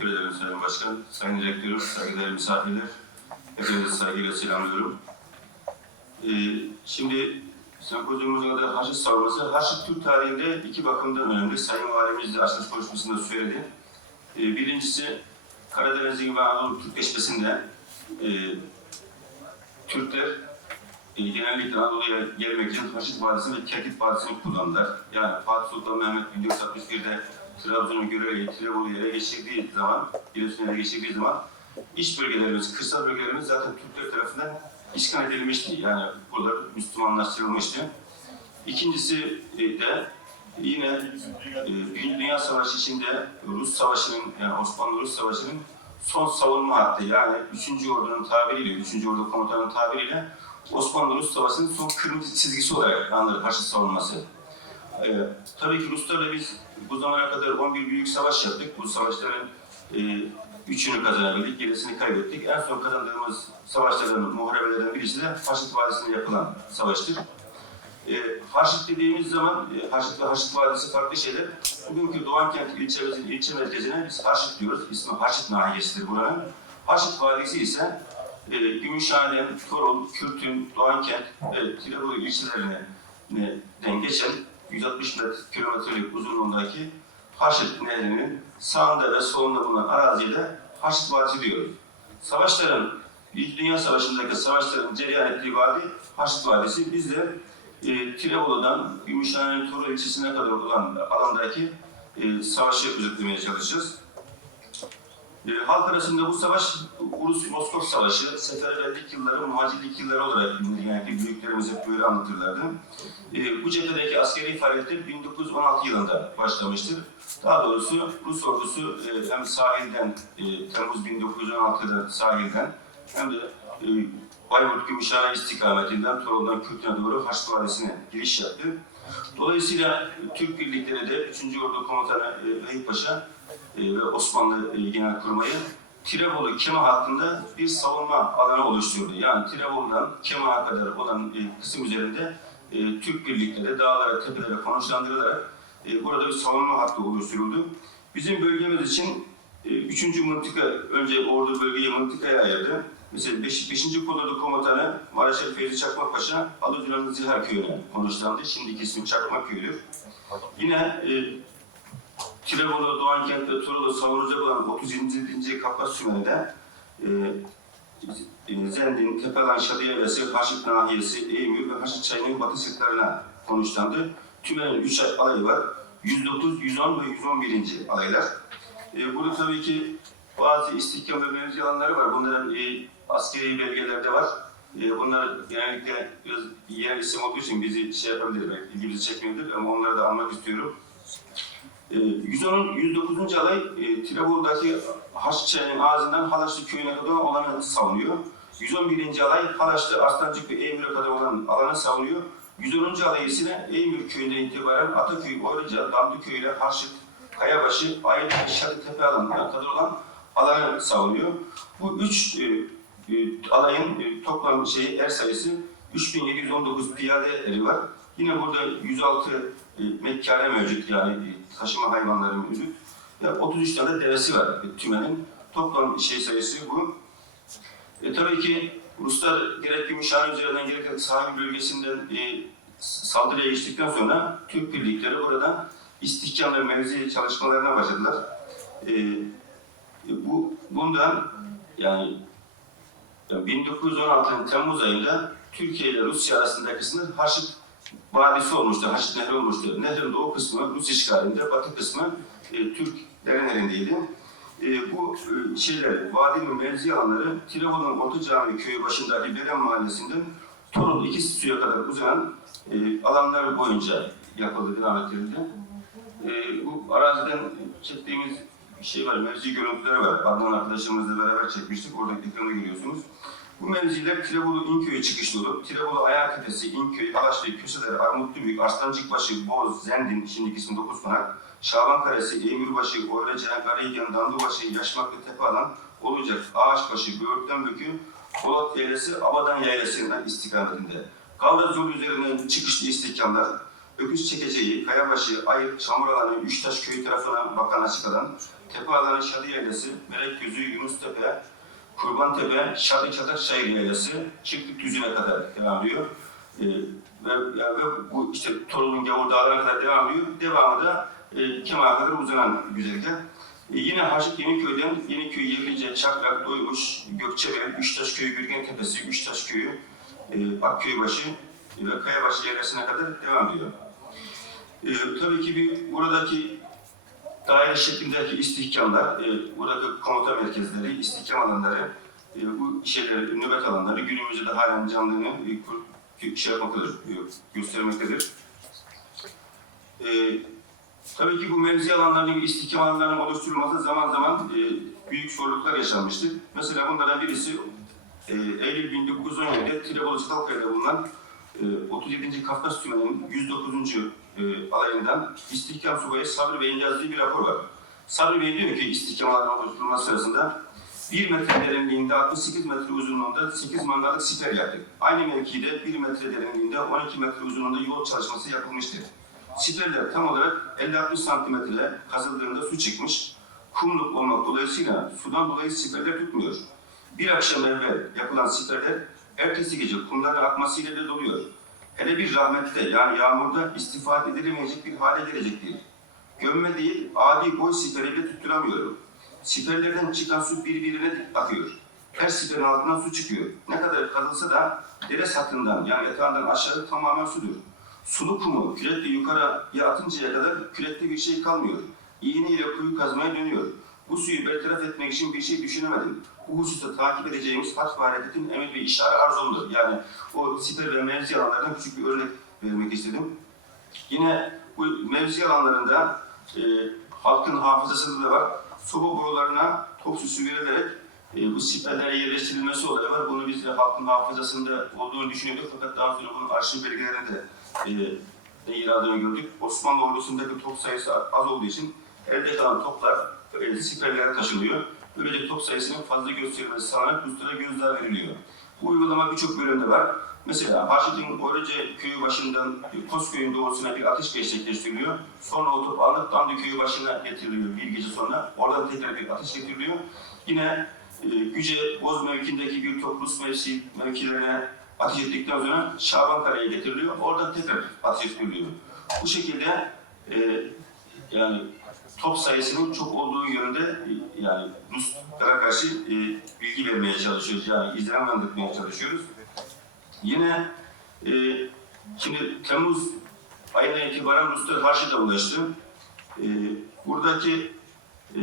Teşekkür ederim Sayın Başkan. Sayın Rektörüm, saygıdeğer misafirler. Hepinizi saygıyla selamlıyorum. Ee, şimdi sempozyumumuzun adı Haçlı Savunması. Haçlı Türk tarihinde iki bakımdan önemli. Sayın Valimiz de açılış konuşmasında söyledi. Ee, birincisi Karadeniz'in ve Anadolu Türkleşmesi'nde e, Türkler e, genellikle Anadolu'ya gelmek için Haçlı Vadisi ve Kerkük Vadisi'ni kullandılar. Yani Fatih Sultan Mehmet 1461'de Trabzon'u görerek Tirebolu'yu ele geçirdiği zaman, Giresun'u ele geçirdiği zaman iç bölgelerimiz, kırsal bölgelerimiz zaten Türkler tarafından işgal edilmişti. Yani buralar Müslümanlaştırılmıştı. İkincisi e, de yine e, Birinci Dünya Savaşı içinde Rus Savaşı'nın, yani Osmanlı-Rus Savaşı'nın son savunma hattı. Yani 3. Ordu'nun tabiriyle, 3. Ordu Komutanı'nın tabiriyle Osmanlı-Rus Savaşı'nın son kırmızı çizgisi olarak anılır Haçlı savunması. Ee, tabii ki Ruslarla biz bu zamana kadar 11 büyük savaş yaptık. Bu savaşların e, üçünü kazanabildik, gerisini kaybettik. En son kazandığımız savaşların, muharebelerden birisi de Haçlı Vadisi'nde yapılan savaştır. E, Haçlı dediğimiz zaman, e, Haçlı ve Haçlı Vadisi farklı şeyler. Bugünkü Doğankent ilçemizin ilçe merkezine biz Haçlı diyoruz. İsmi Haçlı Nahiyesi'dir buranın. Haçlı Vadisi ise e, Gümüşhane, Torul, Kürtün, Doğankent ve Tirebolu ilçelerinden geçen 160 metre kilometrelik uzunluğundaki Haçlı Nehri'nin sağında ve solunda bulunan araziyle Haçlı Vadisi diyoruz. Savaşların, İlk Dünya Savaşı'ndaki savaşların cereyan ettiği vadi Haçlı Vadisi. Biz de e, Tirebolu'dan Gümüşhane'nin Torul ilçesine kadar olan alandaki e, savaşı özetlemeye çalışacağız. E, halk arasında bu savaş Urus-Moskov Savaşı, seferberlik yılları, muhacirlik yılları olarak bilinir. Yani büyüklerimiz hep böyle anlatırlardı. E, bu cephedeki askeri faaliyetler 1916 yılında başlamıştır. Daha doğrusu Rus ordusu e, hem sahilden, e, Temmuz 1916'da sahilden hem de e, Bayburt Gümüşhane istikametinden Torol'dan Kürtüne doğru Haçlı Vadisi'ne giriş yaptı. Dolayısıyla Türk birlikleri de 3. Ordu Komutanı e, Vehip Paşa e, ve Osmanlı e, Genelkurmayı Tirebolu Kema hattında bir savunma alanı oluşturdu. Yani Tirebolu'dan Kema'ya kadar olan e, kısım üzerinde e, Türk birlikleri dağlara, tepelere konuşlandırılarak e, burada bir savunma hattı oluşturuldu. Bizim bölgemiz için e, üçüncü mıntıka, önce ordu bölgeyi mıntıkaya ayırdı. Mesela 5. Beş, Kolordu Komutanı Maraşel Feyzi Çakmak Paşa Alıcılan'ın Zilhar Köyü'ne konuşlandı. Şimdiki ismi Çakmak Köyü'dür. Yine e, Tirebolu, Doğankent ve Torulu savunacak olan 37. Kaplas Sümeni'de e, Zendin, Tepelan, Şadiyevesi, Haşit Nahiyesi, Eymür ve Haşit Çayı'nın batı sırtlarına konuşlandı. Tümen'in 3 alayı var. 109, 110 ve 111. alaylar. E, burada tabii ki bazı istihkam ve mevzi alanları var. Bunların e, askeri belgelerde var. E, bunlar genellikle biraz yer isim olduğu için bizi şey yapabilir, ilgimizi çekmeyebilir ama onları da almak istiyorum. E, 110'un 109. alay e, Tirebolu'daki Haççı'nın ağzından Halaşlı köyüne kadar olanı savunuyor. 111. alay Halaşlı, Aslancık ve Eymür'e kadar olan alanı savunuyor. 110. alay ise Eymür köyünden itibaren Ataköy, Oyraca, Damlıköy ile Harşık, Kayabaşı, Aydın, Şarkıtepe alanına kadar olan alanı savunuyor. Bu üç e, e, alayın e, toplam şeyi er sayısı 3719 piyade eri var. Yine burada 106 e, mekkare mevcut yani e, taşıma hayvanları mevcut. Ve 33 tane de devesi var e, tümenin. Toplam şey sayısı bu. E, tabii ki Ruslar gerek Gümüşhane üzerinden gerek sahil bölgesinden e, saldırıya geçtikten sonra Türk birlikleri burada istihkam ve mevzi çalışmalarına başladılar. E, bu bundan yani 1916'nın Temmuz ayında Türkiye ile Rusya arasındaki sınır Haçit Vadisi olmuştu, Haçit Nehri olmuştu. Nehrin doğu kısmı Rus işgalinde, batı kısmı e, Türklerin elindeydi. E, bu e, şeyler, vadinin mevzi alanları Tirebolu'nun Orta Cami köyü başındaki Beren Mahallesi'nden Torul iki suya kadar uzanan e, alanlar boyunca yapıldı, devam ettirildi. E, bu araziden çektiğimiz şey var, mevzi görüntüleri var. Adnan arkadaşımızla beraber çekmiştik, oradaki ekranı görüyorsunuz. Bu mevziler Tirebolu İnköy'e çıkış yolu, Tirebolu Ayaktepe'si, İnköy, Halaşlı, Köseler, Armutlubük, Aslancıkbaşı, Boz, Zendin, şimdiki ismi Dokuzpınar, Şaban Karesi, Eymürbaşı, Oyraca, Karaygen, Dandıbaşı, Yaşmaklı Tepealan, Olacak, Ağaçbaşı, Böğürtlenbükü, Polat Yaylası, Abadan Yaylası'nın istikametinde. Kavraz yolu üzerinden çıkışlı istikamlar, Öküz Çekeceği, Kayabaşı, Ayıp, Çamuralanı, Üçtaş köyü tarafına bakan açık alan, Tepe Alanı Şadı Yaylası, Melek Gözü, Yunus Tepe, Kurban Tepe, Şadı Çatak Çayır Yaylası, Çıklık Düzü'ne kadar devam ediyor. Ee, ve, ya, ve bu işte Torun'un Gavur Dağları'na kadar devam ediyor. Devamı da e, Kemal'e kadar uzanan güzergah. E, yine Haşit Yeniköy'den Yeniköy, Yerlice, Çakrak, Doymuş, Gökçebel, Üçtaş Köyü, Gürgen Tepesi, Üçtaş Köyü, e, Akköybaşı ve Kayabaşı yerleşine kadar devam ediyor. E, tabii ki bir buradaki daire şeklindeki istihkamlar, e, buradaki komuta merkezleri, istihkam alanları, e, bu şeyler, nöbet alanları günümüzde de halen canlılığını e, kur- şey yapmaktadır, e, göstermektedir. E, tabii ki bu mevzi alanlarının, istihkam alanlarının oluşturulması zaman zaman e, büyük zorluklar yaşanmıştır. Mesela bunlardan birisi e, Eylül 1917'de Tirebolu Çıtalkaya'da bulunan e, 37. Kafkas Tümeni'nin 109. E, alayından İstihkam Subayı Sabri Bey'in yazdığı bir rapor var. Sabri Bey diyor ki istihkam alanının oluşturulması sırasında 1 metre derinliğinde 68 metre uzunluğunda 8 mangallık siper yaptık. Aynı mevkide 1 metre derinliğinde 12 metre uzunluğunda yol çalışması yapılmıştır. Siperler tam olarak 50-60 santimetre kazıldığında su çıkmış. Kumluk olmak dolayısıyla sudan dolayı siperler tutmuyor. Bir akşam evvel yapılan siperler ertesi gece kumların akmasıyla da doluyor. Hele bir rahmette yani yağmurda istifade edilemeyecek bir hale gelecektir. Gömme değil, adi boy siperiyle tutturamıyorum. Siperlerden çıkan su birbirine akıyor. Her siperin altından su çıkıyor. Ne kadar kazılsa da dere satından yani yatağından aşağı tamamen sudur. Sulu kumu kürekle yukarıya atıncaya kadar kürekte bir şey kalmıyor. İğneyle kuyu kazmaya dönüyor. Bu suyu bertaraf etmek için bir şey düşünemedim. Bu hususta takip edeceğimiz hat ve hareketin emir ve işare arzumdur. Yani o siper ve mevzi alanlarından küçük bir örnek vermek istedim. Yine bu mevzi alanlarında e, halkın hafızasında da var. Soba borularına top süsü verilerek e, bu siperlere yerleştirilmesi olayı var. Bunu biz de halkın hafızasında olduğunu düşünüyorduk fakat daha sonra bunun arşiv belgelerinde e, de yer aldığını gördük. Osmanlı ordusundaki top sayısı az olduğu için elde kalan toplar siperlere taşınıyor. Böylece top sayısının fazla gösterilmesi sağlanarak üstlere gözler veriliyor. Bu uygulama birçok bölümde var. Mesela Haşit'in Orece köyü başından Kosköy'ün doğusuna bir atış gerçekleştiriliyor. Sonra o top alınıp Dandı köyü başına getiriliyor bir gece sonra. Oradan tekrar bir atış getiriliyor. Yine e, Güce Boz mevkindeki bir top Rus mevsi mevkilerine ateş ettikten sonra Şabankare'ye getiriliyor. Oradan tekrar ateş ediliyor. Bu şekilde e, yani top sayısının çok olduğu yönde e, yani Ruslara karşı e, bilgi vermeye çalışıyoruz. Yani izlenmendikmeye çalışıyoruz. Yine e, şimdi Temmuz ayına itibaren Ruslar Harşit'e ulaştı. E, buradaki e,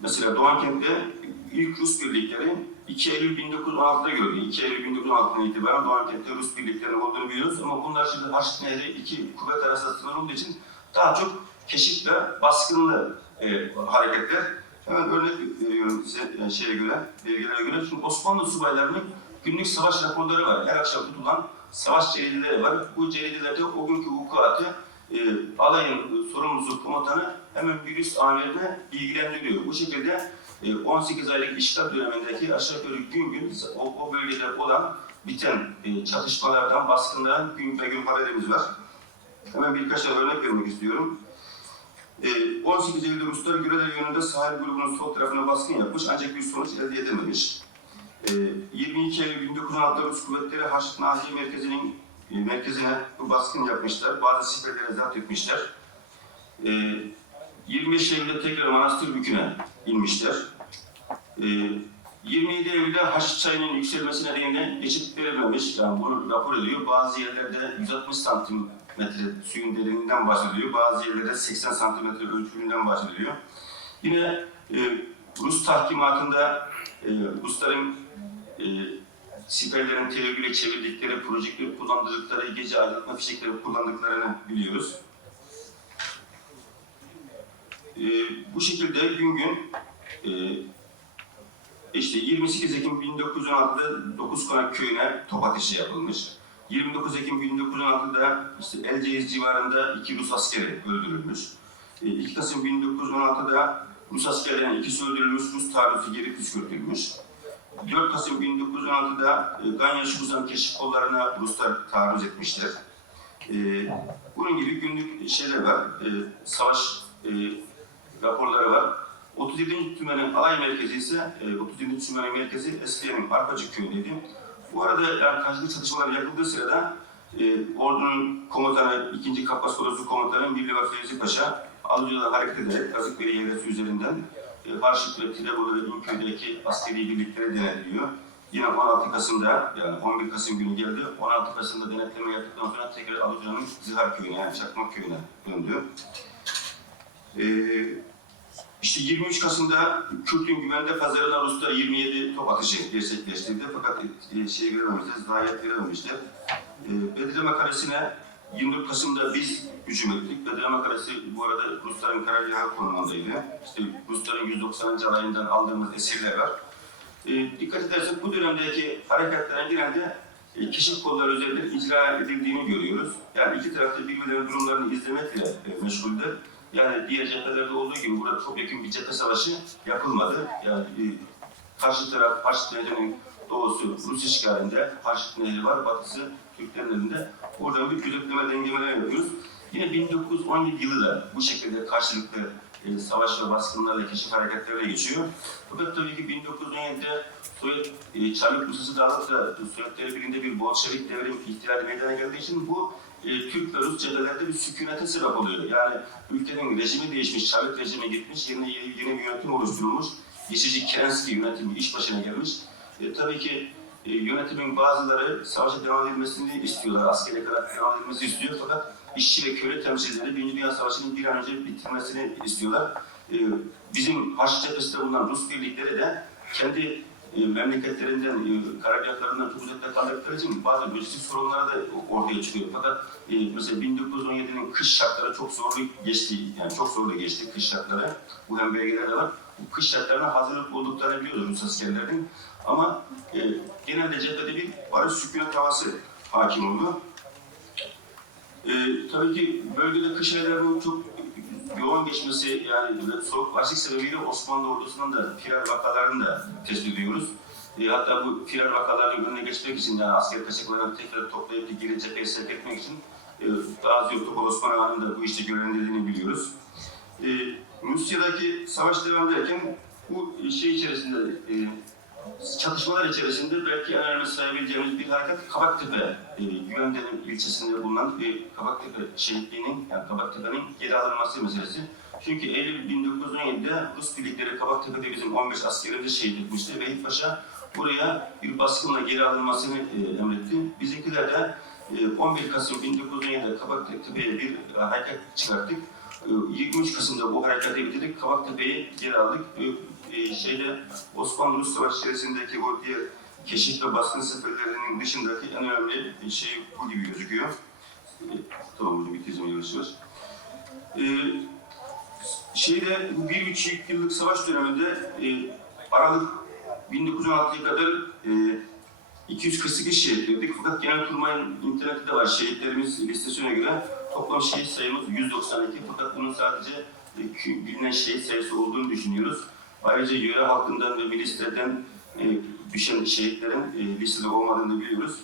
mesela Doğankent'te ilk Rus birlikleri 2 Eylül 1916'da gördü. 2 Eylül 1916'dan itibaren Doğankent'te Rus birliklerinin olduğunu biliyoruz ama bunlar şimdi Harşit Nehri iki kuvvet arasında sınır olduğu için daha çok keşif ve baskınlı e, hareketler. Hemen örnek veriyorum size yani şeye göre, belgelere göre. Çünkü Osmanlı subaylarının günlük savaş raporları var. Her akşam tutulan savaş cerideleri var. Bu ceridilerde o günkü vukuatı e, alayın e, sorumlusu komutanı hemen bir üst amirine bilgilendiriyor. Bu şekilde e, 18 aylık işgal dönemindeki aşağı yukarı gün gün o, o bölgede olan biten e, çatışmalardan, baskınlardan gün ve gün haberimiz var. Hemen birkaç örnek vermek istiyorum. E, 18 Eylül'de Ruslar Göreler yönünde sahil grubunun sol tarafına baskın yapmış ancak bir sonuç elde edememiş. E, 22 Eylül 1916'da Rus kuvvetleri Haçlı Naziye Merkezi'nin e, merkezine bu baskın yapmışlar. Bazı siperlere zapt etmişler. E, 25 Eylül'de tekrar Manastır Bükü'ne inmişler. E, 27 Eylül'de Haçlı çayının yükselmesi nedeniyle geçit verilmemiş. Yani bunu rapor ediyor. Bazı yerlerde 160 santimetre suyun derinliğinden bahsediliyor. Bazı yerlerde 80 santimetre ölçümünden bahsediliyor. Yine e, Rus tahkimatında e, Rusların e, siperlerin televizyon çevirdikleri, projektör kullandıkları, gece aydınlatma fişekleri kullandıklarını biliyoruz. E, bu şekilde gün gün e, işte 28 Ekim 1916'da 9 Konak köyüne top ateşi yapılmış. 29 Ekim 1916'da işte Elceyiz civarında iki Rus askeri öldürülmüş. E, 2 Kasım 1916'da Rus askerlerinin ikisi öldürülmüş, Rus taarruzu geri püskürtülmüş. 4 Kasım 1916'da e, Ganyaş Uzan keşif kollarına Ruslar taarruz etmişler. E, bunun gibi günlük şeyler var, e, savaş e, raporları var. 37. tümenin alay merkezi ise e, 37. tümenin merkezi Eskiye'nin Arpacık köyündeydi. Bu arada yani karşılıklı çatışmalar yapıldığı sırada e, ordunun komutanı, 2. Kafkas Kolosu komutanı Milli ve Fevzi Paşa Alıcı'dan hareket ederek Kazıkbeli Yevresi üzerinden e, Harşit ve Tirebolu ve İnköy'deki askeri birliklere denetliyor. Yine 16 Kasım'da, yani 11 Kasım günü geldi. 16 Kasım'da denetleme yaptıktan sonra tekrar Alıcı'nın Zihar köyüne, yani Çakmak köyüne döndü. Ee, işte 23 Kasım'da Kürt'ün güvende pazarına Ruslar 27 top atışı gerçekleştirdi. Fakat e, şeye girememişler, zayiat girememişler. E, Bedirleme Kalesi'ne 24 Kasım'da biz hücum ettik. Bedirleme Kalesi bu arada Rusların karargahı konumundaydı. İşte Rusların 190. alayından aldığımız esirler var. E, dikkat edersek bu dönemdeki harekatlerin genelde e, keşif kolları üzerinden icra edildiğini görüyoruz. Yani iki tarafta birbirlerinin durumlarını izlemekle e, meşguldür. Yani diğer cephelerde olduğu gibi burada topyekun bir cephe savaşı yapılmadı. Yani karşı taraf Haçlı Nehri'nin doğusu Rus işgalinde, Haçlı Nehri var, batısı Türklerin elinde. Oradan bir gözetleme dengemeler yapıyoruz. Yine 1917 yılı da bu şekilde karşılıklı e, savaş ve baskınlarla, keşif hareketleriyle geçiyor. Fakat tabii ki 1917'de Sovyet e, Çarlık Rusyası dağılıp da Sovyetler Birliği'nde bir Bolşevik devrim ihtilali meydana geldiği için bu e, Türk ve Rus cephelerde bir sükunete sebep oluyor. Yani ülkenin rejimi değişmiş, Çarlık rejimi gitmiş, yerine yeni, yeni bir yönetim oluşturulmuş. Geçici Kerenski yönetimi iş başına gelmiş. E, tabii ki e, yönetimin bazıları savaşa devam edilmesini istiyorlar, askere kadar devam edilmesini istiyor fakat işçi ve köle temsilcileri Birinci Dünya Savaşı'nın bir an önce bitirmesini istiyorlar. E, bizim Haçlı cephesinde bulunan Rus birlikleri de kendi e, memleketlerinden, e, karargahlarından çok uzakta kaldıkları için bazı lojistik sorunlar da ortaya çıkıyor. Fakat e, mesela 1917'nin kış şartları çok zorlu geçti, yani çok zorlu geçti kış şartları. Bu hem belgelerde var. Bu kış şartlarına hazırlık olduklarını biliyoruz Rus askerlerin. Ama e, genelde cephede bir barış sükunet havası hakim oldu. E, tabii ki bölgede kış aylarının çok yoğun geçmesi yani böyle soğuk açlık sebebiyle Osmanlı ordusundan da firar vakalarını da tespit ediyoruz. E, hatta bu firar vakalarının önüne geçmek için yani asker kaçaklarını tekrar toplayıp da geri cepheye sevk etmek için e, Gazi Yurtopol Osman Ağa'nın da bu işte görevlendirdiğini biliyoruz. E, Rusya'daki savaş devam ederken bu şey içerisinde e, çatışmalar içerisinde belki önemli sayabileceğimiz bir harekat Kabaktepe, e, Güvende'nin ilçesinde bulunan bir Kabaktepe şehitliğinin, yani Kabaktepe'nin geri alınması meselesi. Çünkü Eylül 1917'de Rus birlikleri Kabaktepe'de bizim 15 askerimizi şehit etmişti. Vehit Paşa buraya bir baskınla geri alınmasını e, emretti. Bizimkiler de e, 11 Kasım 1917'de Kabaktepe'ye bir e, harekat çıkarttık. E, 23 Kasım'da bu harekatı bitirdik. Kabaktepe'yi geri aldık. E, e, şeyde Osmanlı-Rus Savaşı içerisindeki o diğer keşif ve baskın seferlerinin dışındaki en önemli şey bu gibi gözüküyor. E, tamam bitireceğim yavaş yavaş. E, şeyde bu bir buçuk yıllık savaş döneminde e, Aralık 1916'ya kadar e, 248 şehit verdik. Fakat genel kurmayın internette de var. Şehitlerimiz listesine göre toplam şehit sayımız 192. Fakat bunun sadece e, bilinen şehit sayısı olduğunu düşünüyoruz. Ayrıca yöre halkından ve milislerden e, düşen şehitlerin e, listede olmadığını biliyoruz.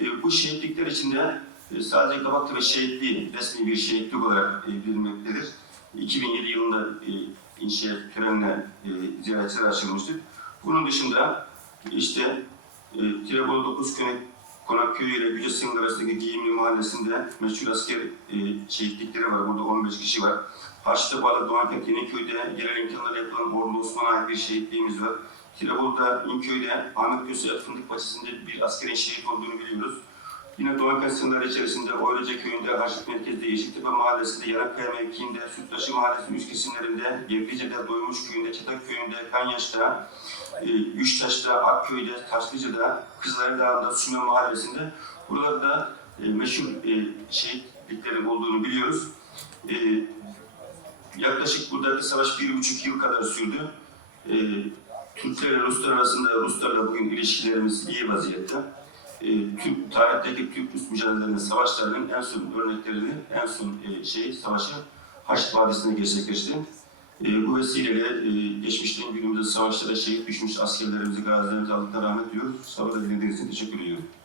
E, bu şehitlikler içinde e, sadece Kabaktepe şehitliği resmi bir şehitlik olarak e, bilinmektedir. 2007 yılında e, inşa törenle e, ziyaretçiler açılmıştır. Bunun dışında işte e, Tirebolu 9 Konak, Konak Köyü ile Yüce Sınır arasındaki Giyimli Mahallesi'nde meşhur asker e, şehitlikleri var. Burada 15 kişi var. Haçlı Bağlı Doğankent Yeniköy'de yerel imkanlarla yapılan Ordu Osman'a ait bir şehitliğimiz var. Tirebolu'da İnköy'de Ahmet Köse Fındık Bahçesi'nde bir askerin şehit olduğunu biliyoruz. Yine Doğankent sınırları içerisinde Oyraca Köyü'nde, Haçlık Merkez'de, Yeşiltepe Mahallesi'nde, Yarakkaya mevkiinde, Sütlaşı Mahallesi üst kesimlerinde, Gevlice'de, Doymuş Köyü'nde, Çatak Köyü'nde, Kanyaş'ta, e, Üçtaş'ta, Akköy'de, Taşlıca'da, Kızılay Dağı'nda, Süme Mahallesi'nde buralarda e, meşhur e, şehitliklerin olduğunu biliyoruz. Yaklaşık buradaki savaş bir buçuk yıl kadar sürdü. Türkler ile Ruslar arasında Ruslarla bugün ilişkilerimiz iyi vaziyette. E, Türk, tarihteki Türk-Rus mücadelelerinin, savaşlarının en son örneklerini, en son e, şey, savaşı Haçlı Vadisi'nde gerçekleşti. E, bu vesileyle e, geçmişten günümüzde savaşlara şehit düşmüş askerlerimizi, gazilerimizi aldıklarına rahmet diliyoruz. Sabırla dinlediğiniz için teşekkür ediyorum.